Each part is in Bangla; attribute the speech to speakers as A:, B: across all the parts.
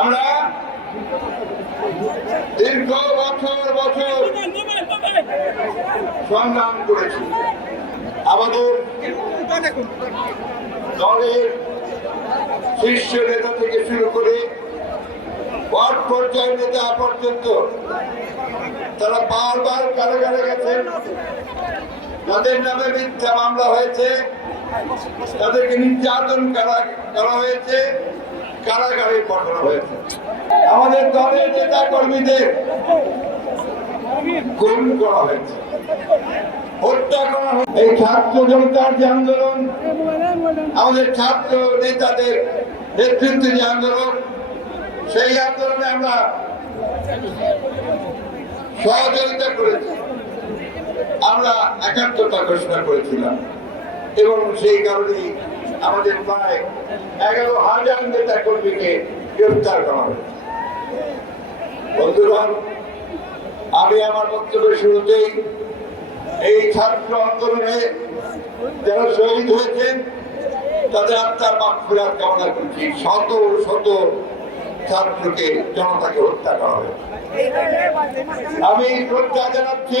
A: আমার বছর বছর করেছি। আমাদের শীর্ষ নেতা থেকে শুরু করে ওয়ার্ড পর্যায়ের নেতা পর্যন্ত তারা বারবার কারাগারে গেছেন। তাদের নামে মিথ্যা মামলা হয়েছে তাদেরকে নির্যাতন করা করা হয়েছে কারাগারে পাঠানো হয়েছে। আমাদের দলের নেতা কর্মীদের করা হয়েছে। এই ছাত্র জনতার যে আন্দোলন, আমাদের ছাত্র নেতাদের নেতৃত্বে যে আন্দোলন, সেই আন্দোলনে আমরা সহযোগিতা করেছি। আমরা একাত্মতা ঘোষণা করেছিলাম। এবং সেই কারণে আমাদের প্রায় এগারো হাজার নেতা কর্মীকে গ্রেফতার করা হয়েছে। বন্ধুগণ, আমি আমার বক্তব্যের শুরুতেই এই ছাত্র আন্দোলনে যারা শহীদ হয়েছেন, তাদের আত্মার মাফিরাত কামনা করছি। শত শত ছাত্রকে জনতাকে হত্যা করা হয়েছে। আমি শ্রদ্ধা জানাচ্ছি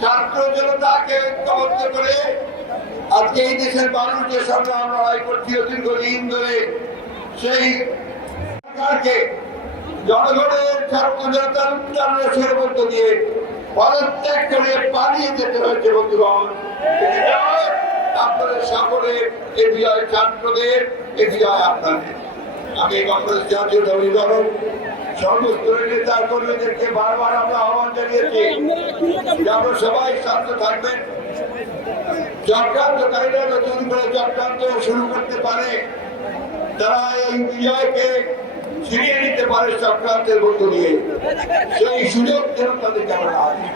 A: ছাত্র জনতাকে ঐক্যবদ্ধ করে আজকে এই দেশের মানুষ যে সংগ্রাম লড়াই করছি দীর্ঘদিন ধরে। সেই সরকারকে জনগণের ছাত্র জনতার উত্তরের মধ্য দিয়ে পদত্যাগ করে পালিয়ে যেতে হয়েছে বন্ধুগণ। আপনাদের সকলের এ বিজয় ছাত্রদের এ বিজয় আপনাদের। আমি বাংলাদেশ জাতীয় দলীয় দল সর্বস্তরের নেতা কর্মীদেরকে বারবার আমরা আহ্বান জানিয়েছি আমরা সবাই শান্ত থাকবেন চক্রান্তকারীরা নতুন করে চক্রান্ত শুরু করতে পারে, তারা এই বিজয়কে ছিনিয়ে নিতে পারে চক্রান্তের মধ্য দিয়ে সেই সুযোগ যেন তাদেরকে আমরা না দিই।